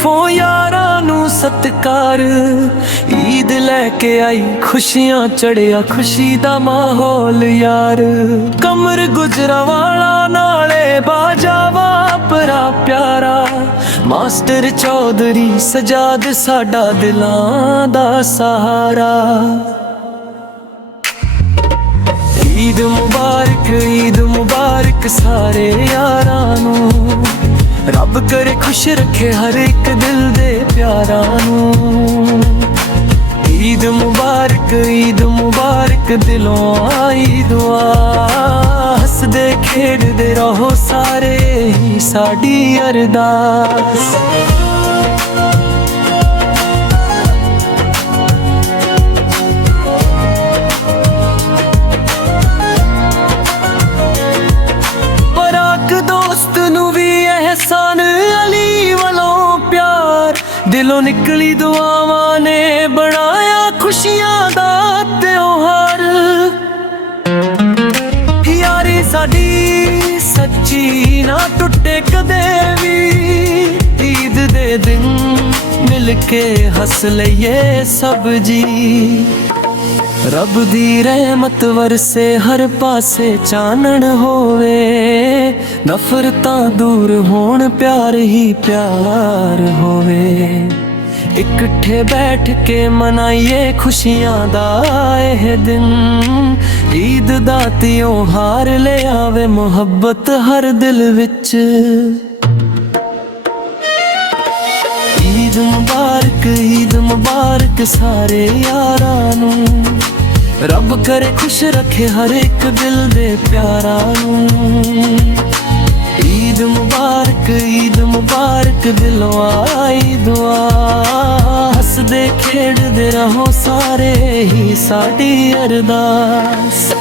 ਤਰਫੋਂ ਯਾਰਾਂ ਨੂੰ ਸਤਿਕਾਰ। ਈਦ ਲੈ ਕੇ ਆਈ ਖੁਸ਼ੀਆਂ, ਚੜਿਆ ਖੁਸ਼ੀ ਦਾ ਮਾਹੌਲ ਯਾਰ। ਕਮਰ ਗੁਜਰਾਂਵਾਲਾ ਨਾਲੇ ਬਾਜਾ ਵਾਪਰਾ ਪਿਆਰਾ। ਮਾਸਟਰ ਚੌਧਰੀ ਸਜਾਦ ਸਾਡਾ ਦਿਲਾਂ ਦਾ ਸਹਾਰਾ। ਈਦ ਮੁਬਾਰਕ ਸਾਰੇ ਯਾਰਾਂ ਨੂੰ। ਰੱਬ ਕਰੇ ਖੁਸ਼ ਰੱਖੇ ਹਰ ਇੱਕ ਦਿਲ ਦੇ ਪਿਆਰਾਂ ਨੂੰ। ਈਦ ਮੁਬਾਰਕ ਦਿਲੋਂ ਆਈ ਦੁਆ। ਹੱਸਦੇ ਖੇਡਦੇ ਰਹੋ ਸਾਰੇ ਹੀ ਸਾਡੀ ਅਰਦਾਸ। ਦੋਸਤ ਨੂੰ ਵੀ ਅਹਿਸਾਨ ਅਲੀ ਵੱਲੋਂ ਪਿਆਰ। ਦਿਲੋਂ ਨਿਕਲੀ ਦੁਆਵਾਂ ਨੇ ਬਣਾਇਆ ਖੁਸ਼ੀਆਂ ਦਾ ਤਿਉਹਾਰ। ਯਾਰੀ ਸਾਡੀ ਸੱਚੀ ਨਾ ਟੁੱਟੇ ਕਦੇ ਵੀ। ਈਦ ਦੇ ਦਿਨ ਮਿਲ ਕੇ ਹੱਸ ਲਈਏ ਸਭ ਜੀ। ਰੱਬ ਦੀ ਰਹਿਮਤ ਵਰਸੇ ਹਰ ਪਾਸੇ ਚਾਨਣ ਹੋਵੇ। ਨਫ਼ਰਤਾਂ ਦੂਰ ਹੋਣ ਪਿਆਰ ਹੀ ਪਿਆਰ ਹੋਵੇ। ਇਕੱਠੇ ਬੈਠ ਕੇ ਮਨਾਈਏ ਖੁਸ਼ੀਆਂ ਦਾ ਇਹ ਦਿਨ। ਈਦ ਦਾ ਤਿਉਹਾਰ ਲੈ ਆਵੇ ਮੁਹੱਬਤ ਹਰ ਦਿਲ ਵਿੱਚ। ਈਦ ਮੁਬਾਰਕ ਸਾਰੇ ਯਾਰਾਂ ਨੂੰ। ਰੱਬ ਕਰੇ ਖੁਸ਼ ਰੱਖੇ ਹਰ ਇੱਕ ਦਿਲ ਦੇ ਪਿਆਰਾਂ ਨੂੰ। ਈਦ ਮੁਬਾਰਕ ਦਿਲੋਂ ਆਈ ਦੁਆ। ਹੱਸਦੇ ਖੇਡਦੇ ਰਹੋ ਸਾਰੇ ਹੀ ਸਾਡੀ ਅਰਦਾਸ।